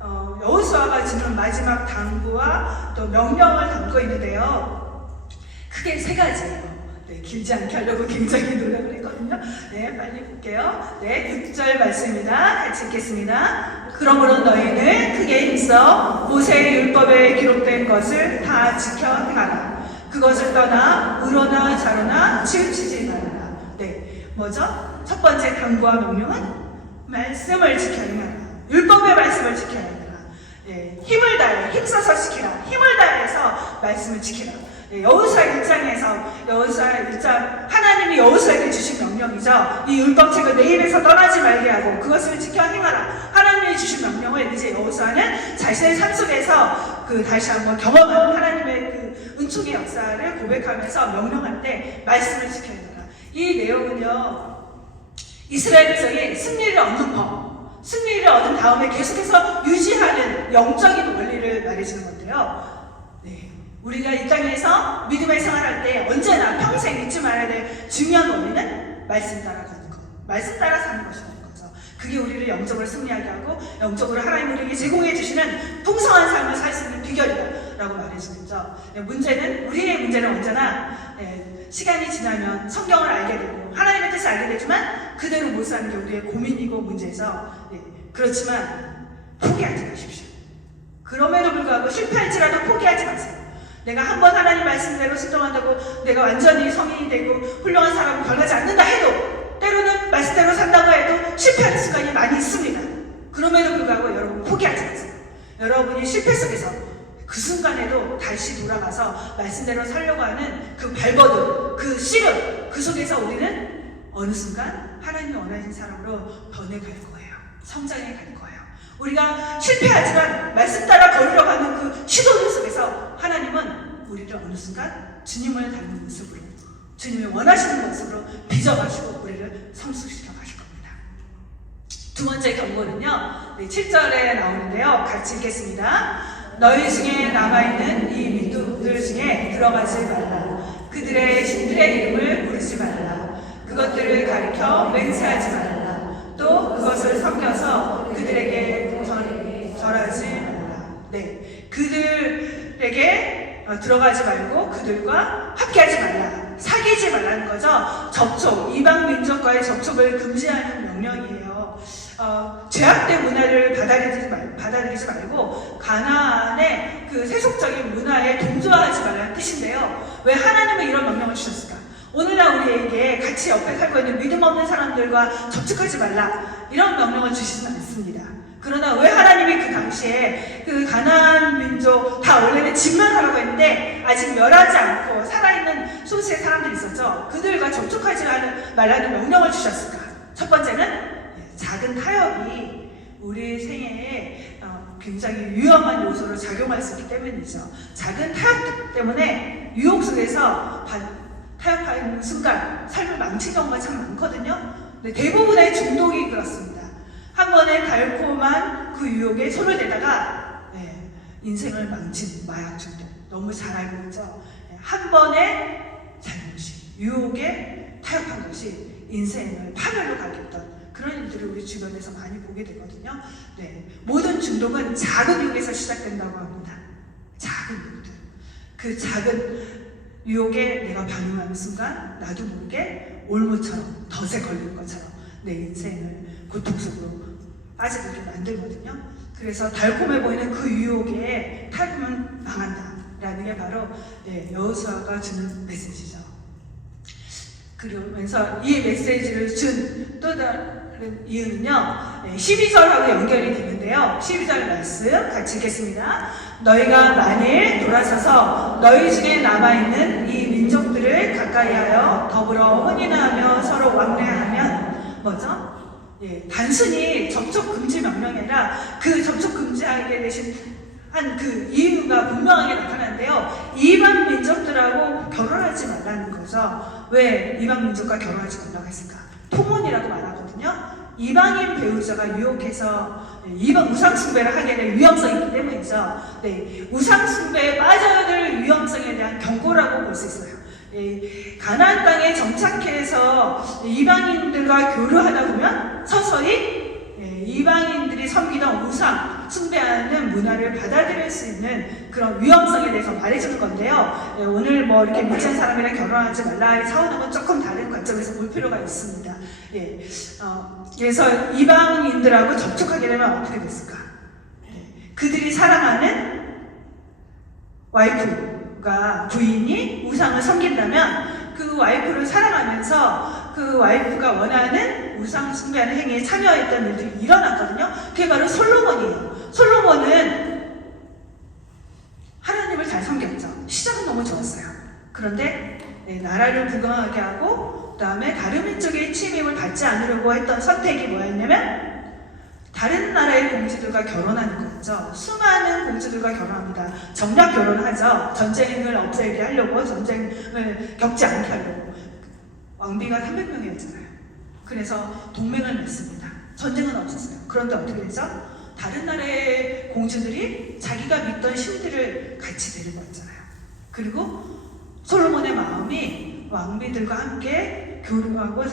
여호수아가 주는 마지막 당부와 또 명령을 담고 있는데요. 크게 세 가지예요. 네, 길지 않게 하려고 굉장히 노력을 했거든요. 네, 빨리 볼게요. 네, 6절 말씀입니다. 같이 읽겠습니다. 그러므로 너희는 크게 힘써 모세의 율법에 기록된 것을 다 지켜 행하라. 그것을 떠나 의로나 자로나 치우치지 말라. 네, 뭐죠? 첫 번째 당부와 명령은 말씀을 지켜 행하라. 율법의 말씀을 지켜야 한다. 네, 힘을 다해, 힘써서 지키라. 힘을 다해서 말씀을 지키라. 네, 여호수아 1장 하나님이 여호수아에게 주신 명령이죠. 이 율법책을 내 입에서 떠나지 말게 하고 그것을 지켜 행하라. 하나님이 주신 명령을 이제 여호수아는 자신의 삶 속에서 다시 한번 경험한 하나님의 그 은총의 역사를 고백하면서 명령할 때 말씀을 지켜야 한다. 이 내용은요, 이스라엘 백성이 승리를 얻는 법, 승리를 얻은 다음에 계속해서 유지하는 영적인 원리를 말해주는 건데요. 네, 우리가 이 땅에서 믿음의 생활할 때 언제나 평생 잊지 말아야 될 중요한 원리는 말씀 따라 가는 것, 말씀 따라 사는 것이라는 거죠. 그게 우리를 영적으로 승리하게 하고 영적으로 하나님 우리에게 제공해 주시는 풍성한 삶을 살 수 있는 비결이라고 말해주죠. 우리의 문제는 언제나 시간이 지나면 성경을 알게 되고 하나님의 뜻을 알게 되지만 그대로 못 사는 게 우리의 고민이고 문제에서, 그렇지만 포기하지 마십시오. 그럼에도 불구하고 실패할지라도 포기하지 마세요. 내가 한번 하나님 말씀대로 순종한다고 내가 완전히 성인이 되고 훌륭한 사람으로 변하지 않는다 해도 때로는 말씀대로 산다고 해도 실패하는 순간이 많이 있습니다. 그럼에도 불구하고 여러분 포기하지 마세요. 여러분이 실패 속에서 그 순간에도 다시 돌아가서 말씀대로 살려고 하는 그 발버둥, 그 씨름, 그 속에서 우리는 어느 순간 하나님이 원하신 사람으로 변해갈 거예요. 성장해 갈 거예요. 우리가 실패하지만 말씀 따라 걸으려고 하는 그 시도들 속에서 하나님은 우리를 어느 순간 주님을 닮은 모습으로, 주님이 원하시는 모습으로 빚어가시고 우리를 성숙시켜 가실 겁니다. 두 번째 경고는요, 7절에 나오는데요. 같이 읽겠습니다. 너희 중에 남아있는 이 민족들 중에 들어가지 말라. 그들의 신들의 이름을 부르지 말라. 그것들을 가리켜 맹세하지 말라. 또 그것을 섬겨서 그들에게 절하지 말라. 네, 그들에게 들어가지 말고 그들과 함께하지 말라. 사귀지 말라는 거죠. 접촉, 이방 민족과의 접촉을 금지하는 명령이에요. 죄악된 문화를 받아들이지 말고 가나안의 그 세속적인 문화에 동조하지 말라는 뜻인데요. 왜 하나님은 이런 명령을 주셨을까? 오늘날 우리에게 같이 옆에 살고 있는 믿음 없는 사람들과 접촉하지 말라, 이런 명령을 주시진 않습니다. 그러나 왜 하나님이 그 당시에 그 가나안 민족 다 원래는 집만 살아가 있는데 아직 멸하지 않고 살아있는 소수의 사람들이 있었죠. 그들과 접촉하지 말라는 명령을 주셨을까? 첫 번째는 작은 타협이 우리 생애에 굉장히 위험한 요소로 작용할 수 있기 때문이죠. 작은 타협 때문에 유혹 속에서 타협하는 순간 삶을 망친 경우가 참 많거든요. 대부분의 중독이 그렇습니다. 한 번에 달콤한 그 유혹에 손을 대다가 인생을 망친 마약 중독, 너무 잘 알고 있죠. 한 번의 잘못이, 유혹에 타협한 것이 인생을 파멸로 가겠던 그런 일들을 우리 주변에서 많이 보게 되거든요. 모든 중독은 작은 유혹에서 시작된다고 합니다. 작은 유혹들. 그 작은 유혹에 내가 반응하는 순간 나도 모르게 올무처럼 덫에 걸린 것처럼 내 인생을 고통 속으로 빠져들게 만들거든요. 그래서 달콤해 보이는 그 유혹에 타협하면 망한다라는 게 바로 여호수아가 주는 메시지죠. 그러면서 이 메시지를 준 또 다른 이유는요, 12절하고 연결이 되는데요. 12절 말씀 같이 읽겠습니다. 너희가 만일 돌아서서 너희 중에 남아있는 이 민족들을 가까이하여 더불어 혼인하며 서로 왕래하면 뭐죠? 단순히 접촉 금지 명령이 아니라 그 접촉 금지하게 되신 그 이유가 분명하게 나타나는데요. 이방 민족들하고 결혼하지 말라는 거죠. 왜 이방 민족과 결혼하지 말라고 했을까? 토몬이라고 말하거든요. 이방인 배우자가 유혹해서 이방 우상숭배를 하게 될 위험성이 있기 때문이죠. 우상숭배에 빠져야 될 위험성에 대한 경고라고 볼 수 있어요. 가나안 땅에 정착해서 이방인들과 교류하다 보면 서서히 이방인들이 섬기던 우상, 숭배하는 문화를 받아들일 수 있는 그런 위험성에 대해서 말해주는 건데요. 오늘 뭐 이렇게 미친 사람이랑 결혼하지 말라의 사원하고는 조금 다른 관점에서 볼 필요가 있습니다. 그래서 이방인들하고 접촉하게 되면 어떻게 됐을까? 그들이 사랑하는 와이프가 부인이 우상을 섬긴다면 그 와이프를 사랑하면서 그 와이프가 원하는 우상 숭배하는 행위에 참여했던 일들이 일어났거든요. 그게 바로 솔로몬이에요. 솔로몬은 하나님을 잘 섬겼죠. 시작은 너무 좋았어요. 그런데 나라를 부강하게 하고 그 다음에 다른 민족의 침입을 받지 않으려고 했던 선택이 뭐였냐면 다른 나라의 공주들과 결혼하는 거였죠. 수많은 공주들과 결혼합니다. 정략 결혼하죠. 전쟁을 없애게 하려고, 전쟁을 겪지 않게 하려고. 왕비가 300명이었잖아요. 그래서 동맹을 맺습니다. 전쟁은 없었어요. 그런데 어떻게 되죠? 다른 나라의 공주들이 자기가 믿던 신들을 같이 데리고 왔잖아요. 그리고 솔로몬의 마음이 왕비들과 함께 교류하고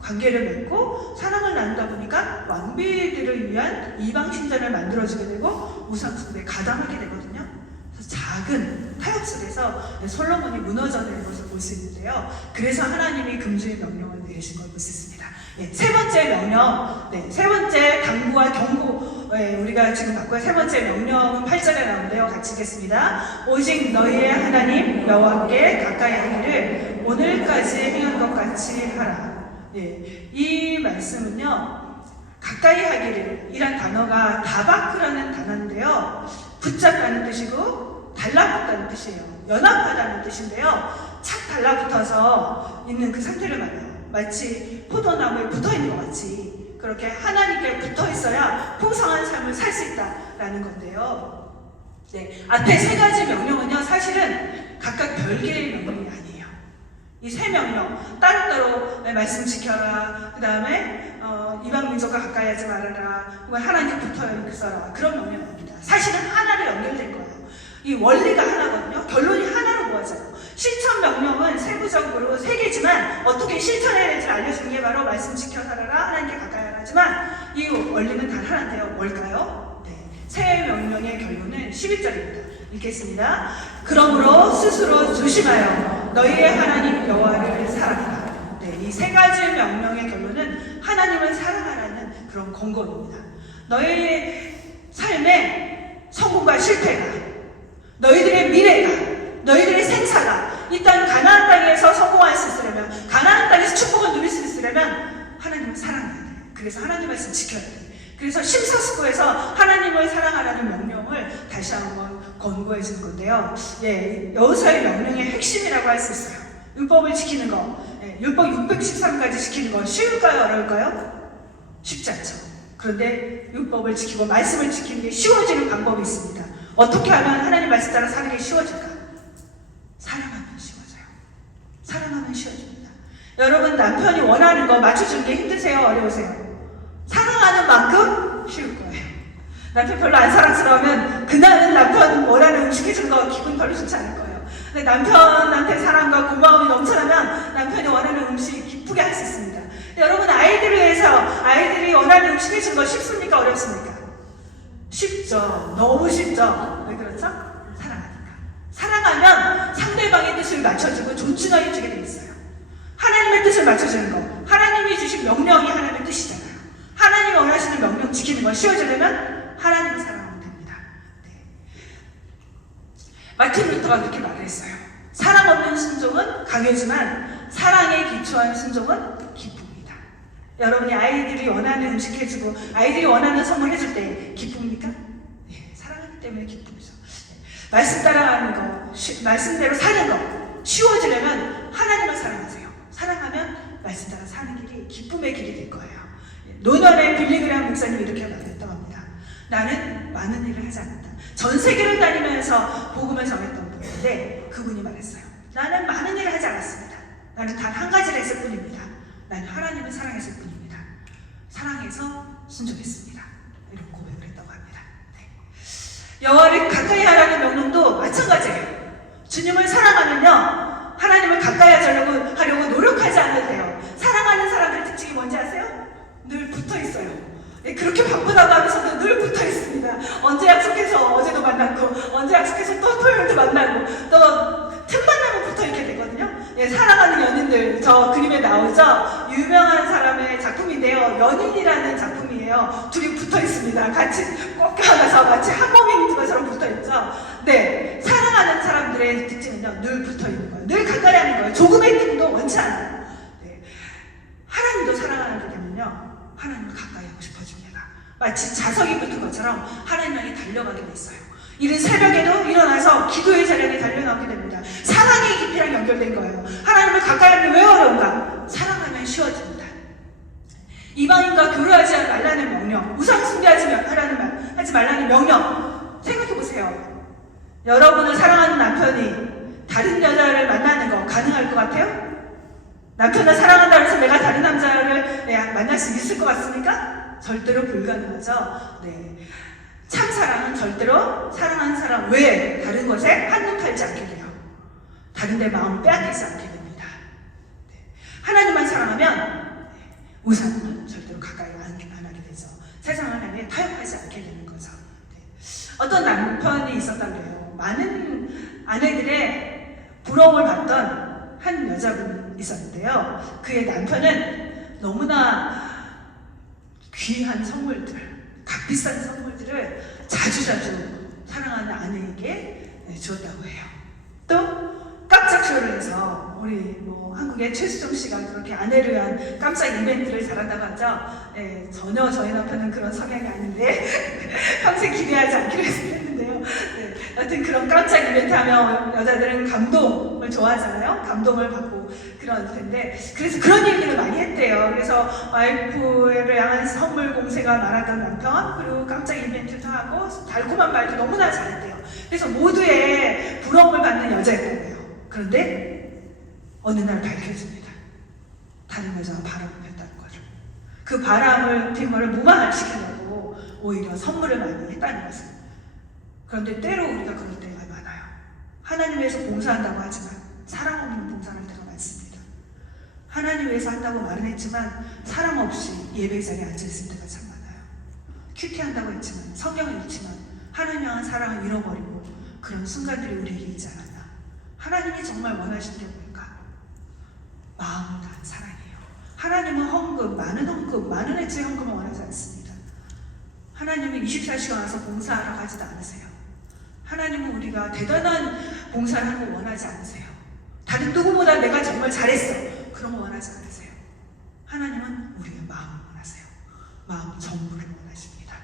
관계를 맺고 사랑을 나누다 보니까 왕비들을 위한 이방 신전을 만들어주게 되고 우상숭배에 가담하게 되거든요. 그래서 작은 타협 속에서 솔로몬이 무너져내는 것을 볼 수 있는데요. 그래서 하나님이 금주의 명령을 내리신 걸 볼 수 있습니다. 세 번째 명령, 세 번째 당부와 경고, 우리가 지금 받고 세 번째 명령은 8절에 나오는데요. 같이 읽겠습니다. 오직 너희의 하나님 여호와께 가까이 하기를 오늘까지 행한 것 같이 하라. 이 말씀은요, 가까이 하기를 이란 단어가 다바크라는 단어인데요, 붙잡다는 뜻이고 달라붙다는 뜻이에요. 연합하다는 뜻인데요, 착 달라붙어서 있는 그 상태를 말해요. 마치 포도나무에 붙어 있는 것 같이 그렇게 하나님께 붙어 있어야 풍성한 삶을 살 수 있다라는 건데요. 앞에 세 가지 명령은요, 사실은 각각 별개의 명령이 아니에요. 이 세 명령 따로따로 말씀 지켜라, 그 다음에 이방 민족과 가까이 하지 말아라, 하나님 붙어 있어라, 그런 명령입니다. 사실은 하나로 연결된 거예요. 이 원리가 하나거든요. 결론이 하나로 모아져요. 실천 명령은 세부적으로 세 개지만 어떻게 실천해야 될지 알려주는 게 바로 말씀 지켜 살아라, 하나님께 가까이 하라. 하지만 이 원리는 단 하나인데요. 뭘까요? 세 명령의 결론은 11절입니다. 읽겠습니다. 그러므로 스스로 조심하여 너희의 하나님 여호와를 사랑하라. 이 세 가지 명령의 결론은 하나님을 사랑하라는 그런 권고입니다. 너희의 삶의 성공과 실패가, 너희들의 미래가, 너희들의 생사가 이 땅 가나안 땅에서 성공할 수 있으려면, 가나안 땅에서 축복을 누릴 수 있으려면 하나님을 사랑해야 돼. 그래서 하나님 말씀 지켜야 돼. 그래서 심사숙고해서 하나님을 사랑하라는 명령을 다시 한번 권고해 주는 건데요. 여호수아의 명령의 핵심이라고 할 수 있어요. 율법을 지키는 거, 율법 613까지 지키는 거 쉬울까요? 어려울까요? 쉽지 않죠. 그런데 율법을 지키고 말씀을 지키는 게 쉬워지는 방법이 있습니다. 어떻게 하면 하나님 말씀 따라 사는 게 쉬워질까? 사랑하면 쉬워져요. 사랑하면 쉬워집니다. 여러분, 남편이 원하는 거 맞춰주는 게 힘드세요? 어려우세요? 사랑하는 만큼 쉬울 거예요. 남편 별로 안 사랑스러우면 그날은 남편 원하는 음식 해주는 거 기분 별로 좋지 않을 거예요. 근데 남편한테 사랑과 고마움이 넘쳐나면 남편이 원하는 음식 기쁘게 할 수 있습니다. 여러분, 아이들을 위해서 아이들이 원하는 음식 해주는 거 쉽습니까? 어렵습니까? 쉽죠. 너무 쉽죠. 왜 그렇죠? 사랑하니까. 사랑하면 상대방의 뜻을 맞춰주고 존중하게 주게 돼 있어요. 하나님의 뜻을 맞춰주는 거, 하나님이 주신 명령이 하나님의 뜻이잖아요. 하나님이 원하시는 명령 지키는 거 쉬워지려면 하나님을 사랑하면 됩니다. 마틴 루터가 그렇게 말을 했어요. 사랑 없는 순종은 강요지만 사랑에 기초한 순종은 기쁨이다. 여러분이 아이들이 원하는 음식 해주고 아이들이 원하는 선물 해줄 때 기쁩니까? 사랑하기 때문에 기쁨이죠. 말씀 따라가는 거, 말씀대로 사는 거 쉬워지려면 하나님을 사랑하세요. 사랑하면 말씀 따라 사는 길이 기쁨의 길이 될 거예요. 노년의 빌리그레함 목사님이 이렇게 말했다고 합니다. 나는 많은 일을 하지 않는다. 전 세계를 다니면서 복음을 전했던 분인데 그분이 말했어요. 나는 많은 일을 하지 않았습니다. 나는 단 한 가지를 했을 뿐입니다. 나는 하나님을 사랑했을 뿐입니다. 사랑해서 순종했습니다. 이런 고백을 했다고 합니다. 여호와를 가까이 하라는 명령도 마찬가지예요. 주님을 사랑하면요, 하나님을 가까이 하려고 노력하지 않아도 돼요. 사랑하는 사람들의 특징이 뭔지 아세요? 늘 붙어 있어요. 그 그렇게 바쁘다고 하면서도 늘 붙어 있습니다. 언제 약속해서 어제도 만났고, 언제 약속해서 또 토요일도 만나고, 또 틈만 나면 붙어 있게 되거든요. 예, 사랑하는 연인들, 저 그림에 나오죠? 유명한 사람의 작품인데요. 연인이라는 작품이에요. 둘이 붙어 있습니다. 같이 꼭 껴안아서 마치 한 몸인 것처럼 붙어 있죠. 네, 사랑하는 사람들의 특징은요, 늘 붙어 있는 거예요. 늘 가까이 하는 거예요. 조금의 틈도 원치 않아요. 네. 하나님도 사랑하게 되면요, 하나님을 가까이 하고 싶어집니다. 마치 자석이 붙은 것처럼 하나님 향해 달려가게 됐어요. 이른 새벽에도 일어나서 기도의 자리에 달려나오게 됩니다. 사랑의 깊이랑 연결된 거예요. 하나님을 가까이 하는 게 왜 어려운가? 사랑하면 쉬워집니다. 이방인과 교류하지 말라는 명령, 우상 숭배하지 말라는 명령. 생각해보세요. 여러분을 사랑하는 남편이 다른 여자를 만나는 거 가능할 것 같아요? 남편을 사랑한다고 해서 내가 다른 남자를 만날 수 있을 것 같습니까? 절대로 불가능하죠. 네. 참 사랑은 절대로 사랑하는 사람 외에 다른 것에 한눈 팔지 않게 돼요. 다른 데 마음을 빼앗기지 않게 됩니다. 네. 하나님만 사랑하면 우상은 절대로 가까이 안 하게 되죠. 세상을 향해 타협하지 않게 되는 거죠. 네. 어떤 남편이 있었다고 해요. 많은 아내들의 부러움을 받던 한 여자분이 있었는데요. 그의 남편은 너무나 귀한 선물들, 값비싼 선물들을 자주자주 사랑하는 아내에게 주었다고 해요. 또 깜짝 쇼를 해서 우리 한국의 최수종 씨가 그렇게 아내를 위한 깜짝 이벤트를 잘한다고 하죠. 네, 전혀 저희 남편은 그런 성향이 아닌데 평생 기대하지 않기로 했는데요. 네, 여튼 그런 깜짝 이벤트 하면 여자들은 감동을 좋아하잖아요. 감동을 받고 그런 텐데, 그래서 그런 얘기를 많이 했대요. 그래서 와이프를 향한 선물 공세가 많았던 남편, 그리고 깜짝 이벤트도 하고 달콤한 말도 너무나 잘했대요. 그래서 모두의 부러움을 받는 여자였다고요. 그런데 어느 날 밝혀집니다. 다른 여자가 바람을 폈다는 거죠. 그 바람을 핀 거를 무마시키려고 오히려 선물을 많이 했다는 것을. 그런데 때로 우리가 그럴 때가 많아요. 하나님 위해서 봉사한다고 하지만 사랑 없는 봉사를 할 때가 많습니다. 하나님 위해서 한다고 말은 했지만 사랑 없이 예배 자리에 앉아있을 때가 참 많아요. 큐티한다고 했지만, 성경을 읽지만 하나님 향한 사랑을 잃어버리고 그런 순간들이 우리에게 있지 않았나. 하나님이 정말 원하시는 게 뭘까? 마음을 다한 사랑이에요. 하나님은 헌금, 많은 액수의 헌금을 원하지 않습니다. 하나님은 24시간 와서 봉사하러 가지도 않으세요. 하나님은 우리가 대단한 봉사를 하는 걸 원하지 않으세요. 다른 누구보다 내가 정말 잘했어, 그런 거 원하지 않으세요. 하나님은 우리의 마음을 원하세요. 마음 전부를 원하십니다.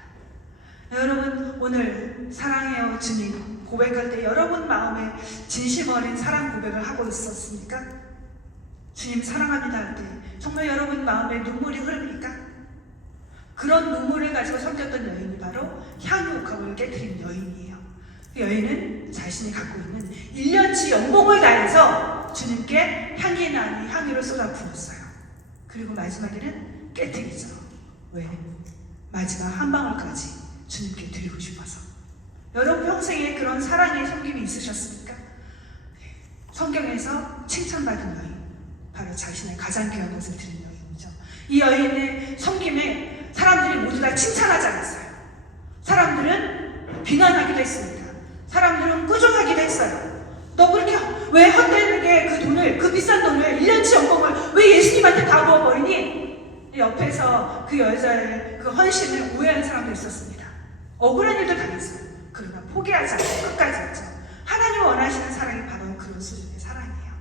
여러분, 오늘 사랑해요 주님 고백할 때 여러분 마음에 진심 어린 사랑 고백을 하고 있었습니까? 주님 사랑합니다 할 때 정말 여러분 마음에 눈물이 흐릅니까? 그런 눈물을 가지고 섬겼던 여인이 바로 향유옥합을 깨뜨린 여인이에요. 그 여인은 자신이 갖고 있는 1년치 연봉을 다해서 주님께 향기 나는 향유를 쏟아 부었어요. 그리고 마지막에는 깨뜨리죠. 왜? 마지막 한 방울까지 주님께 드리고 싶어서. 여러분 평생에 그런 사랑의 섬김이 있으셨습니까? 성경에서 칭찬받은 여인, 바로 자신의 가장 귀한 것을 드린 여인이죠. 이 여인의 섬김에 사람들이 모두 다 칭찬하지 않았어요. 사람들은 비난하기도 했습니다. 사람들은 꾸중하기도 했어요. 너 그렇게 왜 헛되게 그 돈을, 그 비싼 돈을, 1년치 연봉을 왜 예수님한테 다 부어버리니? 옆에서 그 여자의 그 헌신을 오해하는 사람도 있었습니다. 억울한 일도 당했어요. 그러나 포기하지 않고 끝까지 했죠. 하나님 원하시는 사랑이 바로 그런 수준의 사랑이에요.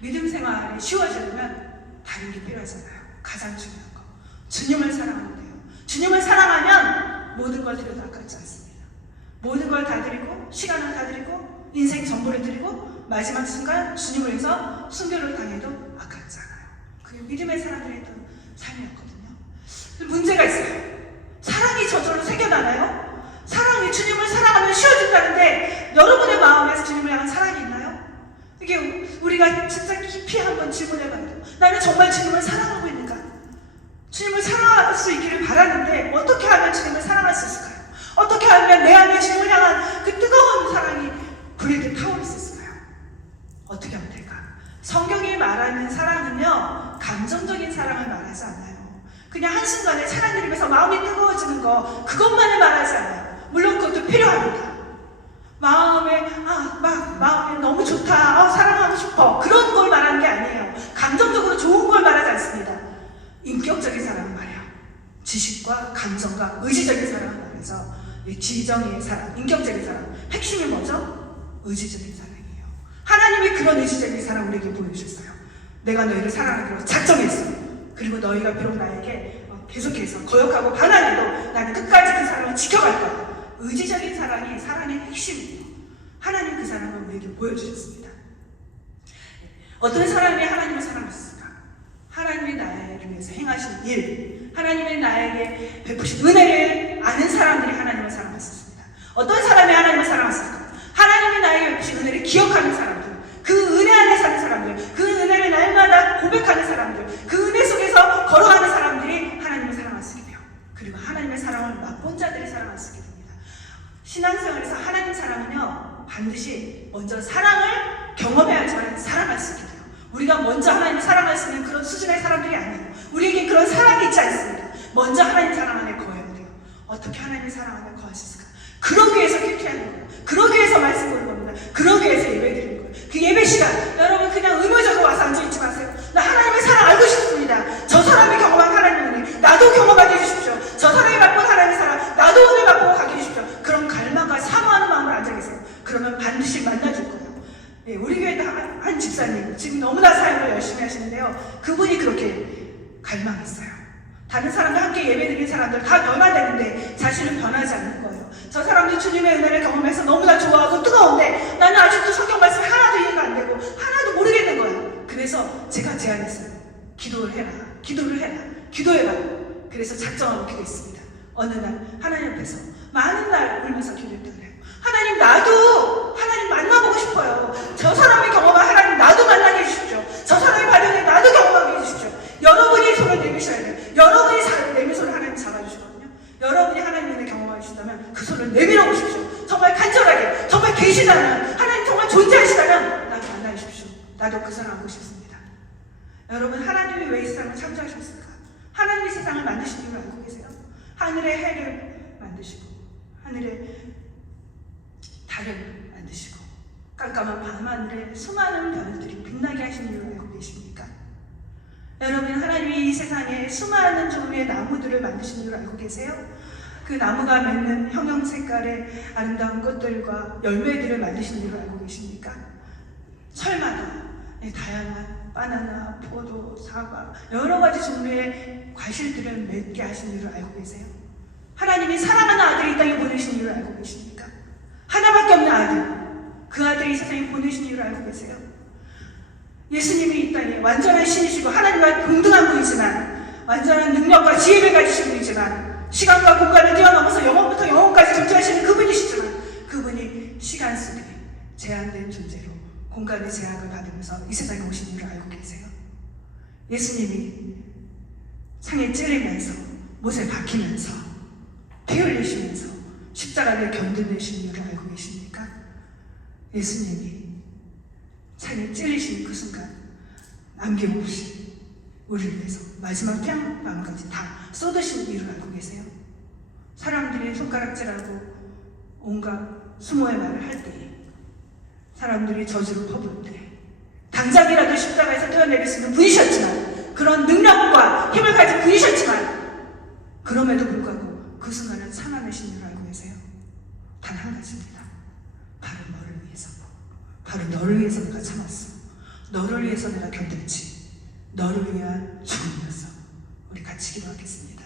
믿음 생활이 쉬워지려면 다른 게 필요하잖아요. 가장 중요한 거. 주님을 사랑하면 돼요. 주님을 사랑하면 모든 걸 드려도 아깝지 않습니다. 모든 걸 다 드리고, 시간을 다 드리고, 인생 전부를 드리고, 마지막 순간 주님을 위해서 순교를 당해도 아깝지 않아요. 그게 믿음의 사람들이 했던 삶이었거든요. 문제가 있어요. 사랑이 저절로 생겨나나요? 사랑이 주님을 사랑하면 쉬워진다는데 여러분의 마음에서 주님을 향한 사랑이 있나요? 이게 우리가 진짜 깊이 한번 질문해봐야 돼요. 나는 정말 주님을 사랑하고 있는가? 주님을 사랑할 수 있기를 바라는데 어떻게 하면 주님을 사랑할 수 있을까요? 어떻게 하면 내 안에 주님을 향한 그 뜨거운 사랑이 불에게 타오를 수 있을까요? 어떻게 하면 될까? 성경이 말하는 사랑은요, 감정적인 사랑을 말하지 않아요. 그냥 한순간에 찬양 드리면서 마음이 뜨거워지는 거, 그것만을 말하지 않아요. 물론 그것도 필요합니다. 마음에 너무 좋다, 사랑하고 싶어, 그런 걸 말하는 게 아니에요. 감정적으로 좋은 걸 말하지 않습니다. 인격적인 사랑을 말해요. 지식과 감정과 의지적인 사랑을 말해서 지정의 사랑, 인격적인 사랑, 핵심이 뭐죠? 의지적인 사랑이에요. 하나님이 그런 의지적인 사랑 우리에게 보여주셨어요. 내가 너희를 사랑하기로 작정했어. 그리고 너희가 비록 나에게 계속해서 거역하고 반항해도 나는 끝까지 그 사랑을 지켜갈 거야. 의지적인 사랑이 사랑의 핵심이에요. 하나님 그 사랑을 우리에게 보여주셨습니다. 어떤 사람이 하나님을 사랑했을까? 하나님이 나를 위해서 행하신 일, 하나님이 나에게 베푸신 은혜를 아는 사람들이 하나님을 사랑했었습니다. 어떤 사람이 하나님을 사랑했을까? 하나님이 나에게 베푸신 은혜를 기억하는 사람들, 그 은혜 안에 사는 사람들, 그 은혜를 날마다 고백하는 사람들, 그 은혜 속에서 걸어가는 사람들이 하나님을 사랑하시게 돼요. 그리고 하나님의 사랑을 맛본 자들이 사랑하시게 됩니다. 신앙생활에서 하나님 사랑은요, 반드시 먼저 사랑을 경험해야지만 사랑할 수 있게 돼요. 우리가 먼저 하나님을 사랑할 수 있는 그런 수준의 사람들이 아니에요. 우리에게 그런 사랑이 있지 않습니다. 먼저 하나님 사랑 안에 거해야 돼요. 어떻게 하나님의 사랑 안에 거할 수 있을까? 그러기 위해서 큐티하는 거예요. 그러기 위해서 말씀 보는 겁니다. 그러기 위해서 예배 드리는 거예요. 그 예배 시간, 여러분 그냥 의무적으로 와서 앉아있지 마세요. 나 하나님의 사랑 알고 싶습니다. 저 사람이 경험한 하나님의 은혜, 나도 경험하게 해주십시오. 저 사람이 맛본 하나님의 사랑, 나도 오늘 맛보고 가게 해주십시오. 그런 갈망과 사모하는 마음으로 앉아 계세요. 그러면 반드시 만나줄 거예요. 네, 우리 교회도 한 집사님, 지금 너무나 사역을 열심히 하시는데요. 그분이 그렇게 갈망했어요. 다른 사람들 함께 예배드리는 사람들 다 변화되는데 자신은 변하지 않는 거예요. 저 사람들 주님의 은혜를 경험해서 너무나 좋아하고 뜨거운데 나는 아직도 성경 말씀 하나도 이해가 안 되고 하나도 모르겠는 거예요. 그래서 제가 제안했어요. 기도를 해라. 기도해봐. 그래서 작정하고 기도했습니다. 어느 날 하나님 앞에서 많은 날 울면서 기도했더래요. 하나님, 나도 하나님 만나보고 싶어요. 저 사람이 경험한 하나님 나도 만나게 해주십시오. 저 사람이 받은 일 나도 경험하게 해주십시오. 여러분이 손을 내미셔야 돼요. 여러분이 내민 손을 하나님 잡아주시거든요. 여러분이 하나님 은혜 경험하게 주신다면 그 손을 내밀어 보십시오. 정말 간절하게, 정말 계시다면, 하나님 정말 존재하시다면 나도 만나 주십시오. 나도 그 사람 알고 싶습니다. 여러분, 하나님이 왜 이 세상을 창조하셨을까? 하나님이 세상을 만드신 이유를 알고 계세요? 하늘의 해를 만드시고 하늘의 달을 만드시고 깜깜한 밤하늘에 수많은 별들이 빛나게 하신 이유를 알고 계십니까? 여러분, 하나님이 이 세상에 수많은 종류의 나무들을 만드신 이유를 알고 계세요? 그 나무가 맺는 형형 색깔의 아름다운 꽃들과 열매들을 만드신 이유를 알고 계십니까? 철마다 다양한 바나나, 포도, 사과, 여러 가지 종류의 과실들을 맺게 하신 이유를 알고 계세요? 하나님이 사랑하는 아들이 이 땅에 보내신 이유를 알고 계십니까? 하나밖에 없는 아들, 그 아들이 이 세상에 보내신 이유를 알고 계세요? 예수님이 이 땅에 완전한 신이시고 하나님과 동등한 분이지만, 완전한 능력과 지혜를 가지신 분이지만, 시간과 공간을 뛰어넘어서 영원부터 영원까지 존재하시는 그분이시지만, 그분이 시간 속에 제한된 존재로 공간의 제약을 받으면서 이 세상에 오신 이유를 알고 계세요? 예수님이 상에 찔리면서 못에 박히면서 피 흘리시면서 십자가를 견뎌내신 이유를 알고 계십니까? 예수님이 상에 찔리신 그 순간 남김없이 우리를 위해서 마지막 피한방울까지 다 쏟으신 이유를 알고 계세요? 사람들이 손가락질하고 온갖 수모의 말을 할 때에, 사람들이 저주를 퍼부을 때 당장이라도 십자가에서 뛰어내릴 수 있는 분이셨지만, 그런 능력과 힘을 가진 분이셨지만, 그럼에도 불구하고 그 순간을 참아내신 이유를 알고 계세요? 단 한 가지입니다. 바로 너를 위해서. 바로 너를 위해서 내가 참았어. 너를 위해서 내가 견뎠지. 너를 위한 죽음이었어. 우리 같이 기도하겠습니다.